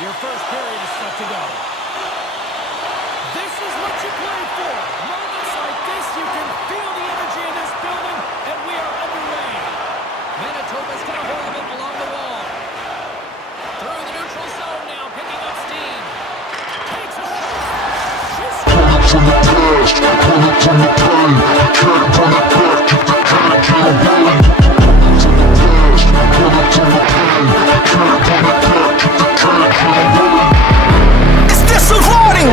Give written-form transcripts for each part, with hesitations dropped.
Your first period is set to go. This is what you play for. Moments like this, you can feel the energy in this building, and we are underway. Manitoba's got a hold of it along the wall. Through the neutral zone now, picking up steam. Takes a shot. From the past, run it from the pain. I can't run it back, keep the can't get away. From the past, run it from the pain. I can't run it back, keep the can't get away. Is this a warning?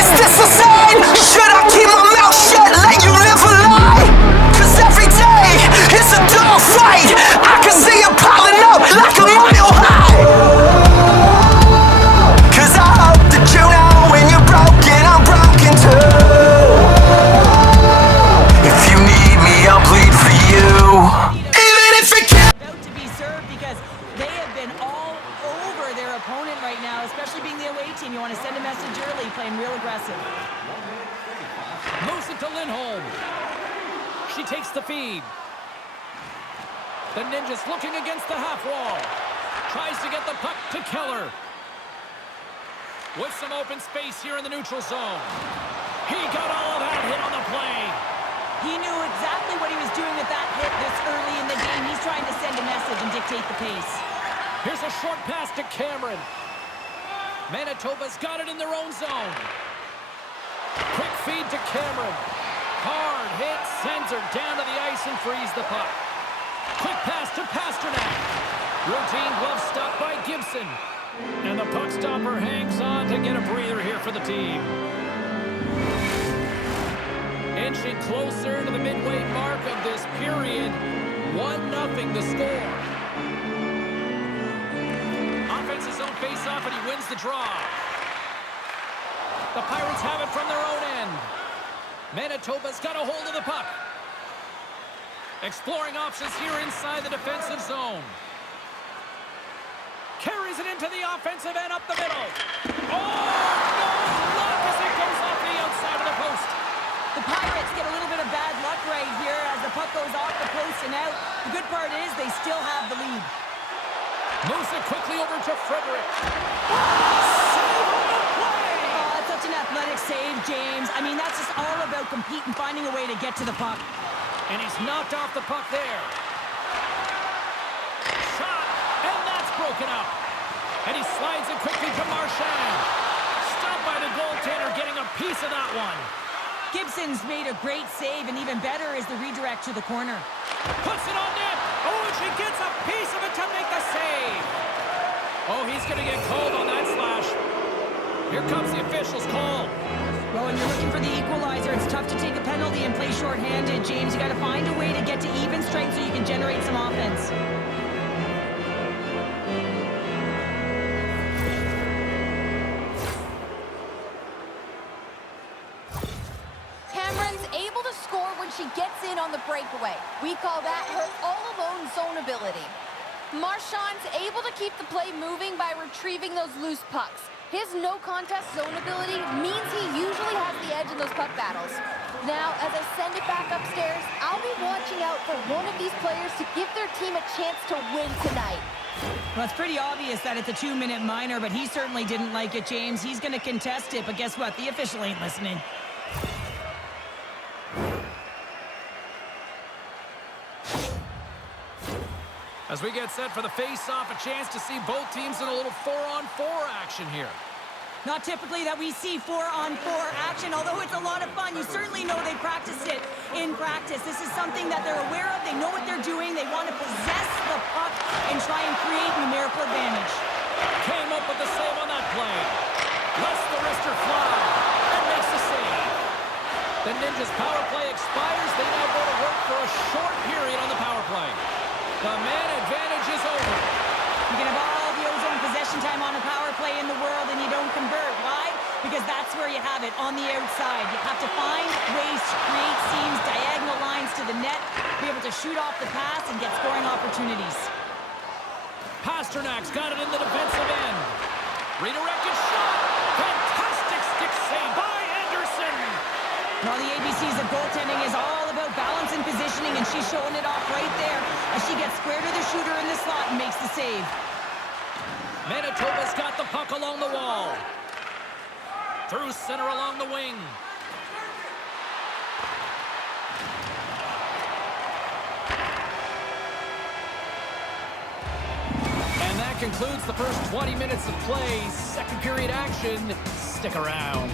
Is this a sign? Should I keep my mouth shut, let you live a lie? Cause every day is a dog fight. I can see you piling up like a mile high. Cause I hope that you know when you're broken, I'm broken too. If you need me, I'll bleed for you. Even if it can't. About to be served because they have been all over their opponent right now, especially being the away team. You want to send a message early, playing real aggressive. Moves it to Lindholm. She takes the feed. The Ninjas looking against the half wall. Tries to get the puck to Keller. With some open space here in the neutral zone. He got all of that hit on the play. He knew exactly what he was doing with that hit this early in the game. He's trying to send a message and dictate the pace. Here's a short pass to Cameron. Manitoba's got it in their own zone. Quick feed to Cameron. Hard hit, sends her down to the ice and frees the puck. Quick pass to Pasternak. Routine glove stop by Gibson. And the puck stopper hangs on to get a breather here for the team. Inching closer to the midway mark of this period. 1-0 the score. Offense his own face-off and he wins the draw. The Pirates have it from their own end. Manitoba's got a hold of the puck. Exploring options here inside the defensive zone. Carries it into the offensive end up the middle. Oh, no luck as it goes off the outside of the post. The Pirates get a little bit of bad luck right here as the puck goes off the post and out. The good part is they still have the lead. Moves it quickly over to Frederick. Save on the play! Oh, that's such an athletic save, James. I mean, that's just all about competing, finding a way to get to the puck. And he's knocked off the puck there. Shot, and that's broken up. And he slides it quickly to Marchand. Stopped by the goaltender, getting a piece of that one. Gibson's made a great save, and even better is the redirect to the corner. Puts it on net. Oh, and she gets a piece of it to make the save. Oh, he's going to get called on that slash. Here comes the official's call. Well, when you're looking for the equalizer, it's tough to take a penalty and play shorthanded, James. You got to find a way to get to even strength so you can generate some offense. Cameron's able to score when she gets in on the breakaway. We call that her all-alone zone ability. Marchand's able to keep the play moving by retrieving those loose pucks. His no-contest zone ability means he usually has the edge in those puck battles. Now, as I send it back upstairs, I'll be watching out for one of these players to give their team a chance to win tonight. Well, it's pretty obvious that it's a 2-minute minor, but he certainly didn't like it, James. He's going to contest it, but guess what? The official ain't listening. As we get set for the face-off, a chance to see both teams in a little 4-on-4 action here. Not typically that we see 4-on-4 action, although it's a lot of fun. You certainly know they practiced it in practice. This is something that they're aware of. They know what they're doing. They want to possess the puck and try and create numerical advantage. Came up with the save on that play. Lets the wrister fly and makes the save. The Ninjas' power play expires. They now go to work for a short period on the power play. The man advantage is over. You can have all the ozone possession time on a power play in the world and you don't convert. Why? Because that's where you have it, on the outside. You have to find ways to create seams, diagonal lines to the net, be able to shoot off the pass and get scoring opportunities. Pasternak's got it in the defensive end. Redirected shot. Fantastic stick save by Anderson. Well, the ABCs of goaltending is all about balance and positioning, and she's showing it off right there as she gets square to the shooter in the slot and makes the save. Manitoba's got the puck along the wall. Through center along the wing. And that concludes the first 20 minutes of play. Second period action. Stick around.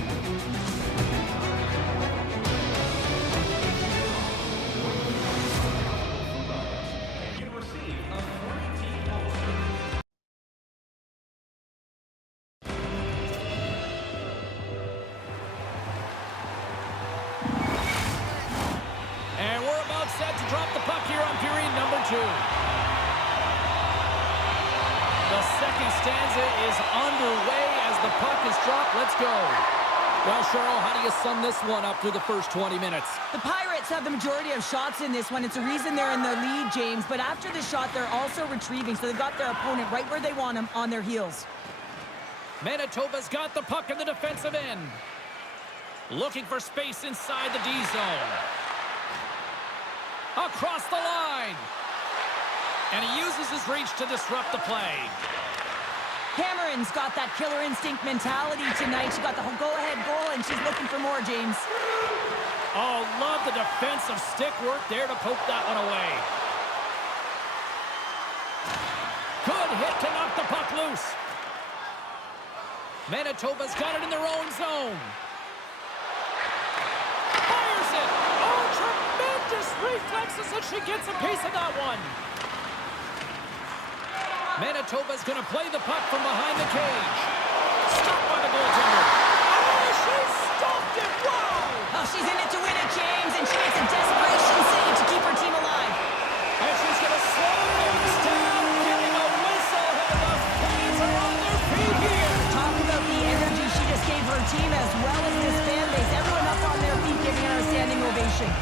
And we're about set to drop the puck here on period number 2. The second stanza is underway as the puck is dropped. Let's go. Well, Cheryl, how do you sum this one up through the first 20 minutes? The Pirates have the majority of shots in this one. It's a reason they're in the lead, James. But after the shot, they're also retrieving, so they've got their opponent right where they want him, on their heels. Manitoba's got the puck in the defensive end. Looking for space inside the D zone. Across the line. And he uses his reach to disrupt the play. Cameron's got that killer instinct mentality tonight. She got the go-ahead goal, and she's looking for more, James. Oh, love the defensive stick work there to poke that one away. Good hit to knock the puck loose. Manitoba's got it in their own zone. Fires it. Oh, tremendous reflexes, and she gets a piece of that one. Manitoba's going to play the puck from behind the cage. Stopped by the goaltender. Oh, she stopped it! Wow! Oh, she's in it to win it, James, and she makes a desperation save to keep her team alive. And she's going to slow things down, getting a whistle, and the fans are on their feet here. Talk about the energy she just gave her team as well as this fan base. Everyone up on their feet giving her a standing ovation.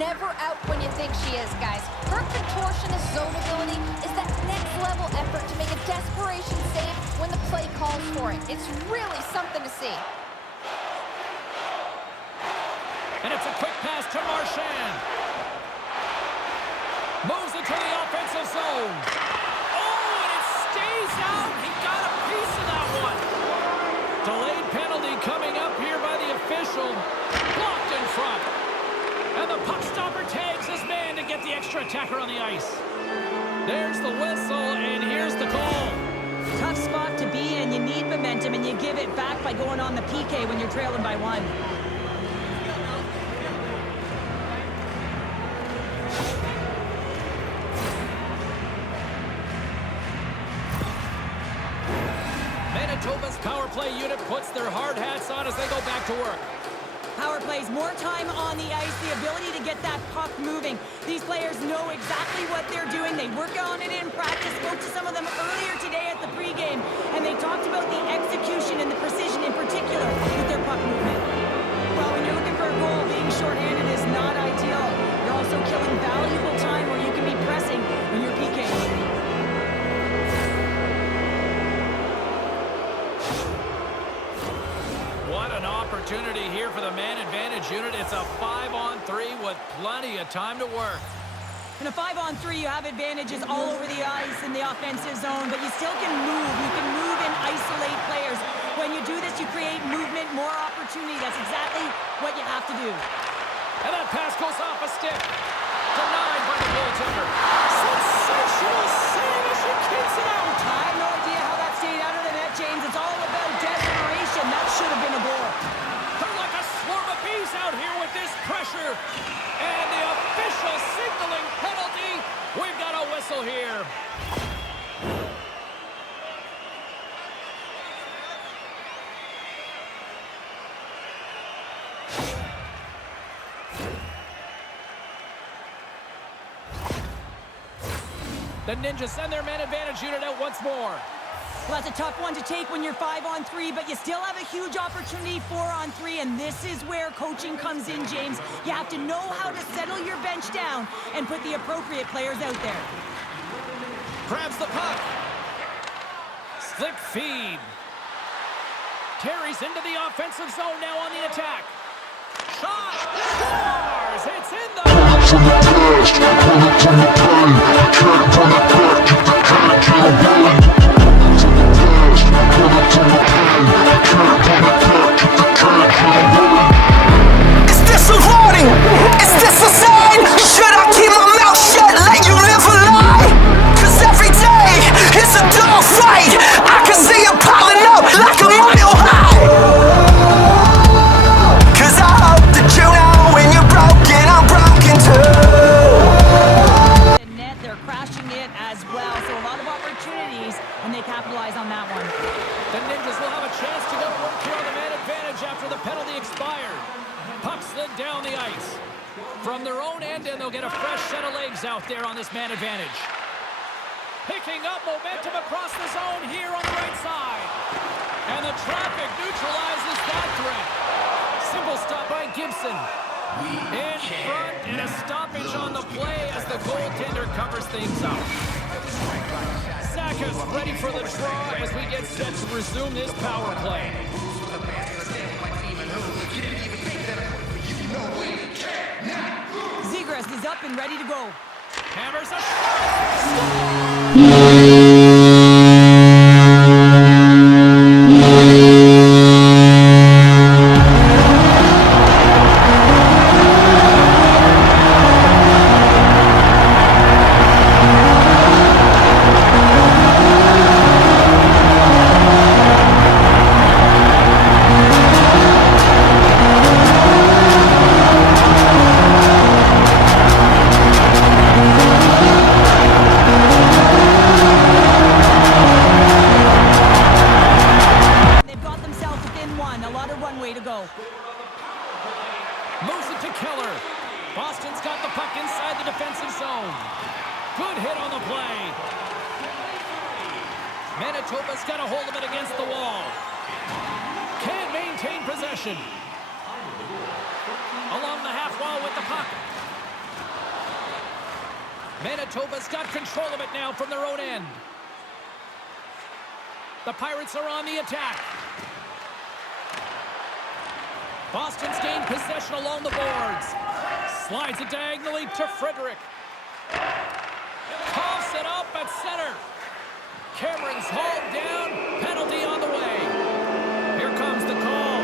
Never out when you think she is, guys. Her contortionist zone ability is that next level effort to make a desperation save when the play calls for it. It's really something to see. And it's a quick pass to Marchand. Moves it to the offensive zone. Oh, and it stays out. He got a piece of that one. Delayed penalty coming up here by the official. Blocked in front. And the puck stopper tags his man to get the extra attacker on the ice. There's the whistle, and here's the goal. Tough spot to be in. You need momentum, and you give it back by going on the PK when you're trailing by 1. Manitoba's power play unit puts their hard hats on as they go back to work. Power plays, more time on the ice, the ability to get that puck moving. These players know exactly what they're doing. They work on it in practice. Spoke to some of them earlier today at the pregame, and they talked about the execution and the precision in particular with their puck movement. Well, when you're looking for a goal, being shorthanded is not ideal. You're also killing valuable time where you can be pressing when you're PKing. What an opportunity here for the man advantage unit. It's a 5-on-3 with plenty of time to work. In a 5-on-3, you have advantages all over the ice in the offensive zone, but you still can move. You can move and isolate players. When you do this, you create movement, more opportunity. That's exactly what you have to do. And that pass goes off a stick. Denied by the goaltender. Sensational save as she kicks it out. I have no idea how that stayed out of the net, James. It's all about desperation. That should have been a goal. They're like a swarm of bees out here with this pressure. And the official signaling penalty. We've got a whistle here. The Ninjas send their man advantage unit out once more. Well, that's a tough one to take when you're 5-on-3, but you still have a huge opportunity 4-on-3, and this is where coaching comes in, James. You have to know how to settle your bench down and put the appropriate players out there. Grabs the puck. Slip feed. Carries into the offensive zone now on the attack. Shot! Score! past, run it from the pain. You can't run it back if you can't get away. Run it from the pain. You can't run it back if you can't get away. Is this a warning? Is this a sign? Should I keep my mouth shut, let you live a lie? Cause every day it's a dog fight. I can see it piling up like a mile high. Cause I hope that you know when you're broken, I'm broken too. The net, they're crashing it as well. So a lot of opportunities, and they capitalize on that one. The Ninjas will have a chance to go to work here on the man advantage after the penalty expired. Puck slid down the ice. From their own end, and they'll get a fresh set of legs out there on this man advantage. Picking up momentum across the zone here on the right side. And the traffic neutralizes that threat. Simple stop by Gibson. In front, and a stoppage on the play as the goaltender covers things up. Saka's ready for the draw as we get set to resume this power play. Zegras is up and ready to go. Hammers a They've got themselves within one. A lot of runway to go. moves it to Keller. Boston's got the puck inside the defensive zone. Good hit on the play. Manitoba's got a hold of it against the wall. Can't maintain possession. Along the half wall with the puck. Manitoba's got control of it now from their own end. The Pirates are on the attack. Boston's gained possession along the boards. Slides it diagonally to Frederick. Coughs it up at center. Cameron's hauled down. Penalty on the way. Here comes the call.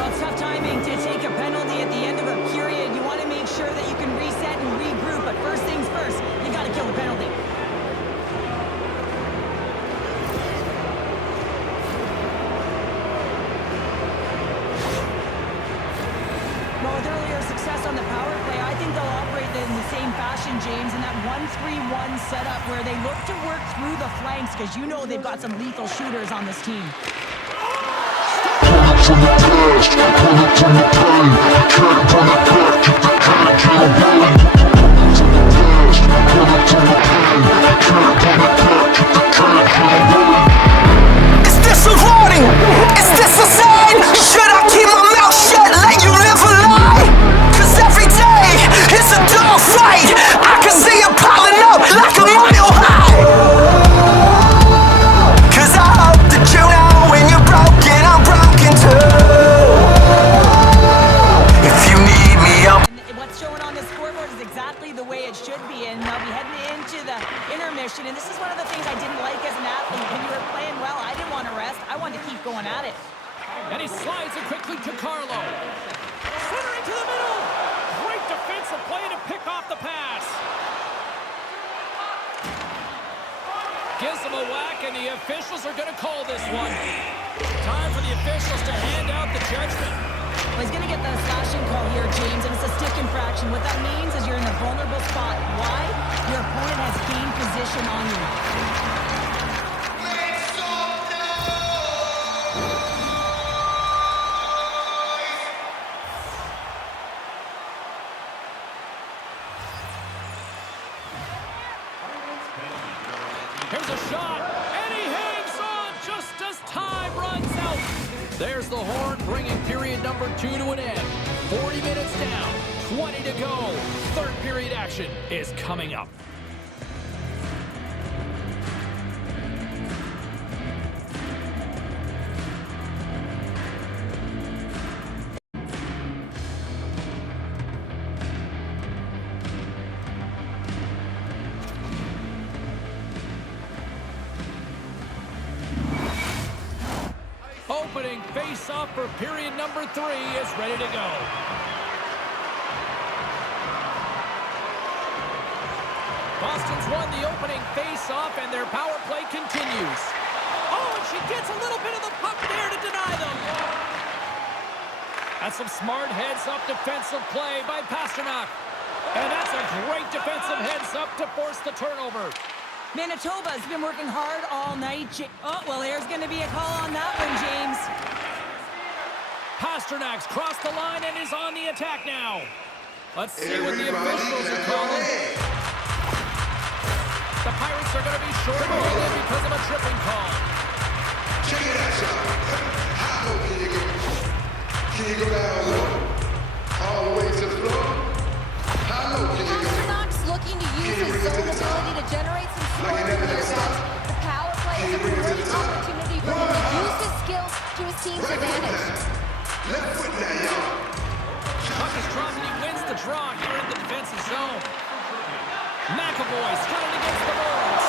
Well, it's tough timing to take a penalty at the end of a period. You want to make sure that you can reset and regroup, but first things first, you got to kill the penalty. Well, with earlier success on the power play, I think they'll operate in the same fashion, James, in that 1-3-1 setup where they look to work through the flanks because you know they've got some lethal shooters on this team. Run it from the past, run it from the pain. You can't run it back if you can't get away. Run it from the pain. You can't run it back if you can't get away. Is this a warning? Is this a sign? Should I keep my mouth shut, let you live a lie? Cause every day it's a dog fight. I can see it piling up like a mile high. Cause I hope that you know when you're broken, I'm broken too. If you need me, I'll And what's showing on this scoreboard is exactly the way it should be, and they'll be heading into the intermission. And this is one of the things I didn't like as an athlete. When you were playing well, I didn't want to rest. I wanted to keep going at it. And he slides it quickly to Carlo. Centering to the middle. Great defensive play to pick off the pass. Gives him a whack, and the officials are going to call this one. Time for the officials to hand out the judgment. Well, he's going to get the slashing call here, James, and it's a stick infraction. What that means is you're in a vulnerable spot. Why? Your opponent has gained position on you. Here's a shot, and he hangs on just as time runs out. There's the horn, bringing period number 2 to an end. 40 minutes down, 20 to go. Third period action is coming up. face-off for period number 3 is ready to go. Boston's won the opening face-off, and their power play continues. Oh, and she gets a little bit of the puck there to deny them. That's some smart heads-up defensive play by Pasternak. And that's a great defensive heads-up to force the turnover. Manitoba's been working hard all night. Oh, well, there's going to be a call on that one, James. Pasternak's crossed the line and is on the attack now. Let's see what the officials are calling. The Pirates are going to be short-handed because of a tripping call. Check it out, y'all. How low can you go? Can you go down low? All the way to the floor? How low can you go? Pasternak's looking to use his zone ability to generate some scoring here, guys. The power play is a great opportunity for him to use his skills to his team's advantage. Left foot now, y'all. Puck is dropped and he wins the draw here in the defensive zone. McAvoy strutting against the boards.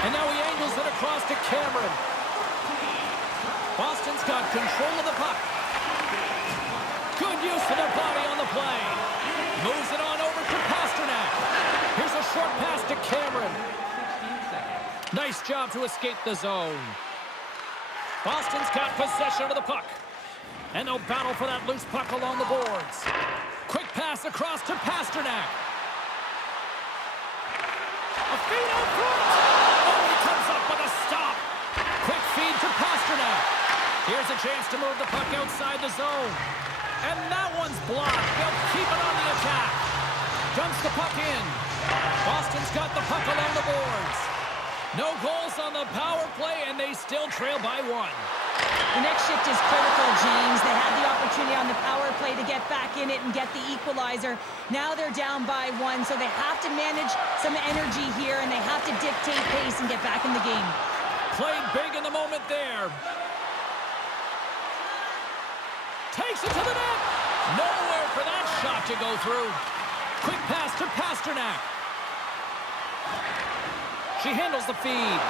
And now he angles it across to Cameron. Boston's got control of the puck. Good use of their body on the play. Moves it on over to Pasternak. Here's a short pass to Cameron. Nice job to escape the zone. Boston's got possession of the puck. And they'll battle for that loose puck along the boards. Quick pass across to Pasternak. A feed out front. Oh, he comes up with a stop. Quick feed to Pasternak. Here's a chance to move the puck outside the zone. And that one's blocked. They'll keep it on the attack. Dumps the puck in. Boston's got the puck along the boards. No goals on the power play, and they still trail by 1. The next shift is critical, James. They had the opportunity on the power play to get back in it and get the equalizer. Now they're down by 1, so they have to manage some energy here, and they have to dictate pace and get back in the game. Played big in the moment there. Takes it to the net. Nowhere for that shot to go through. Quick pass to Pasternak. She handles the feed.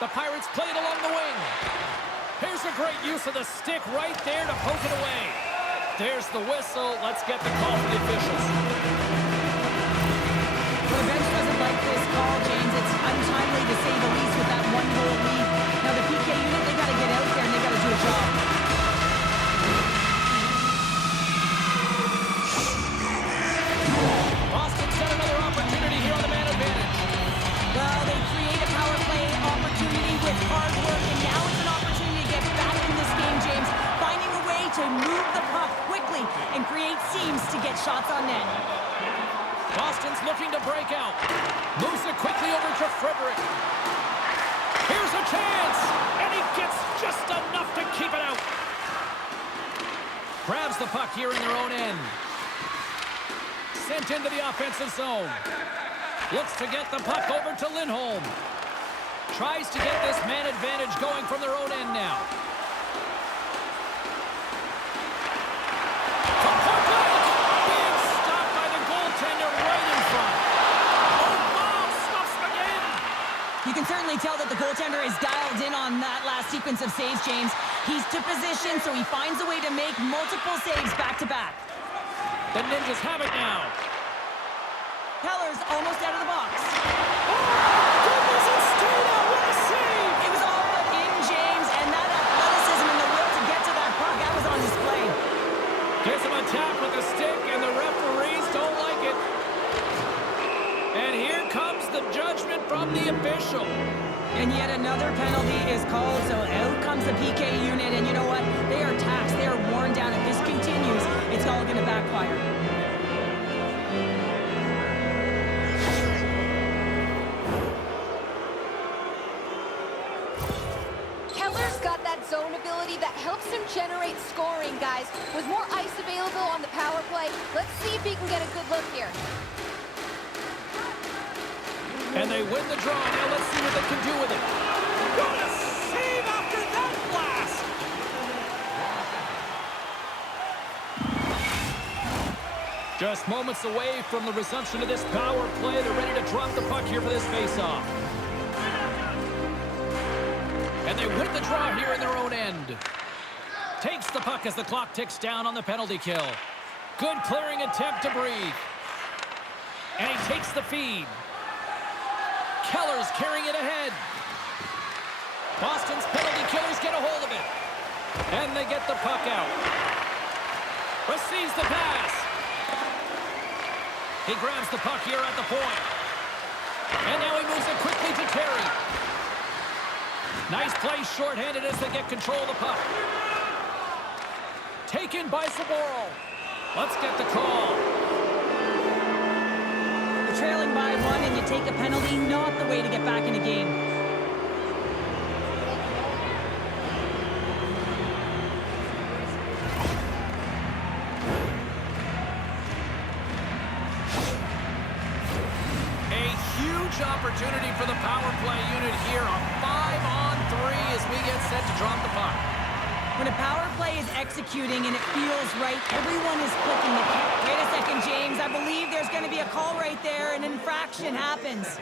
The Pirates play it along the wing. Here's a great use of the stick right there to poke it away. There's the whistle. Let's get the call from the officials. Well, the bench doesn't like this call, James. It's untimely to say the least with that 1-goal lead. Now the PK unit, they got to get out there and they got to do a job. Boston's got another opportunity here on the man advantage. Well, they create a power play opportunity with hard work, and now it's an opportunity to get back in this game, James. Finding a way to move the puck quickly and create seams to get shots on net. Boston's looking to break out. Moves it quickly over to Frederick. Here's a chance, and he gets just enough to keep it out. Grabs the puck here in their own end. Sent into the offensive zone. Looks to get the puck over to Lindholm. Tries to get this man advantage going from their own end now. From point blank. Big stop by the goaltender right in front. Oh, wow, stops him again. You can certainly tell that the goaltender is dialed in on that last sequence of saves, James. He's to position, so he finds a way to make multiple saves back-to-back. The Ninjas have it now. Keller's almost out of the box. Goodness, it stayed out. What a save. It was all but in, James, and that athleticism and the will to get to that puck, that was on display. Gets him a tap with the stick, and the referees don't like it. And here comes the judgment from the official. And yet another penalty is called, so out comes the PK unit, and you know what? They are taxed. They are worn down. If this continues, it's all going to backfire. that helps him generate scoring, guys. With more ice available on the power play, let's see if he can get a good look here. And they win the draw. Now let's see what they can do with it. What a save after that blast! Just moments away from the resumption of this power play. They're ready to drop the puck here for this faceoff. And they win the draw here in their own end. Takes the puck as the clock ticks down on the penalty kill. Good clearing attempt to breathe. And he takes the feed. Keller's carrying it ahead. Boston's penalty killers get a hold of it. And they get the puck out. Receives the pass. He grabs the puck here at the point. And now he moves it quickly to Terry. Nice play shorthanded as they get control of the puck. Taken by Saboro. Let's get the call. You're trailing by one and you take a penalty, not the way to get back in a game. A huge opportunity for the power play unit here. A 5-on-3 as we get set to drop the puck. When a power play is executing and it feels right, everyone is clicking the puck. Wait a second, James. I believe there's going to be a call right there. An infraction happens.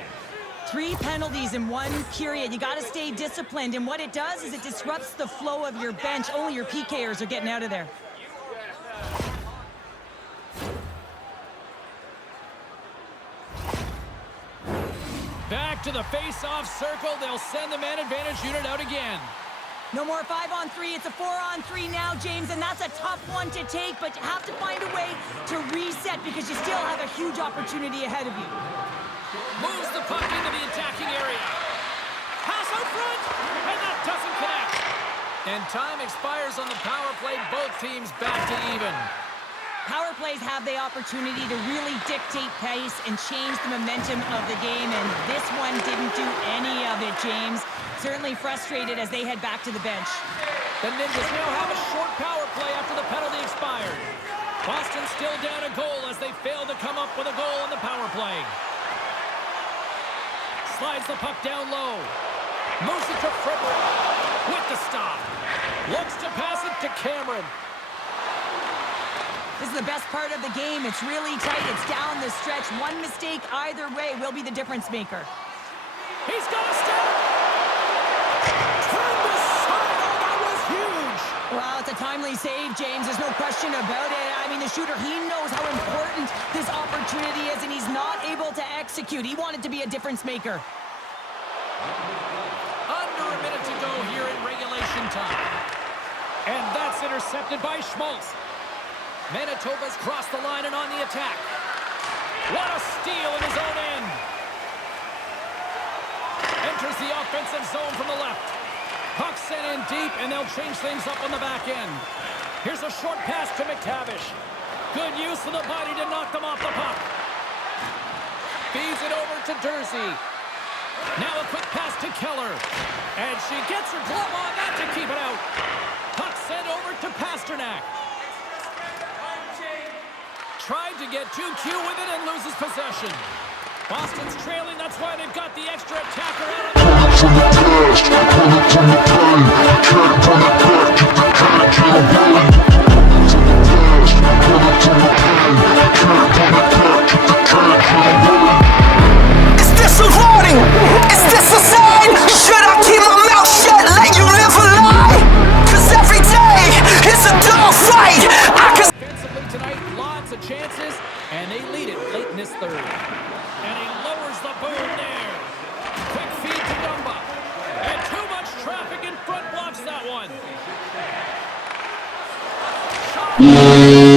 3 penalties in 1 period. You got to stay disciplined. And what it does is it disrupts the flow of your bench. Only your PKers are getting out of there. Back to the face-off circle. They'll send the man advantage unit out again. No more 5-on-3. It's a 4-on-3 now, James, and that's a tough one to take, but you have to find a way to reset because you still have a huge opportunity ahead of you. Moves the puck into the attacking area. Pass out front, and that doesn't connect. And time expires on the power play. Both teams back to even. Power plays have the opportunity to really dictate pace and change the momentum of the game, and this one didn't do any of it, James. Certainly frustrated as they head back to the bench. The Ninjas now have a short power play after the penalty expired. Boston still down a goal as they fail to come up with a goal on the power play. Slides the puck down low. Moves it to Frederick with the stop. Looks to pass it to Cameron. This is the best part of the game. It's really tight. It's down the stretch. One mistake either way will be the difference maker. He's got a step. Turned aside. Oh, that was huge. Well, it's a timely save, James. There's no question about it. I mean, the shooter, he knows how important this opportunity is, and he's not able to execute. He wanted to be a difference maker. Under a minute to go here in regulation time. And that's intercepted by Schmaltz. Manitoba's crossed the line and on the attack. What a steal in his own end. Enters the offensive zone from the left. Puck sent in deep, and they'll change things up on the back end. Here's a short pass to McTavish. Good use of the body to knock them off the puck. Feeds it over to Dursey. Now a quick pass to Keller. And she gets her glove on that to keep it out. Puck sent over to Pasternak. Tried to get too cute with it and loses possession. Boston's trailing, that's why they've got the extra attacker out of From the past, from the pain, can't run it back, can't get away. From the past, from the pain, can't run it back, can't get away. Is this a warning? Is this a sign? Should I keep my mouth shut, let you live a lie? Cause every day is a dog fight. Defensively tonight, lots of chances, and they lead it late in this third. And he lowers the boom there. Quick feed to Dumba. And too much traffic in front blocks that one. Shot.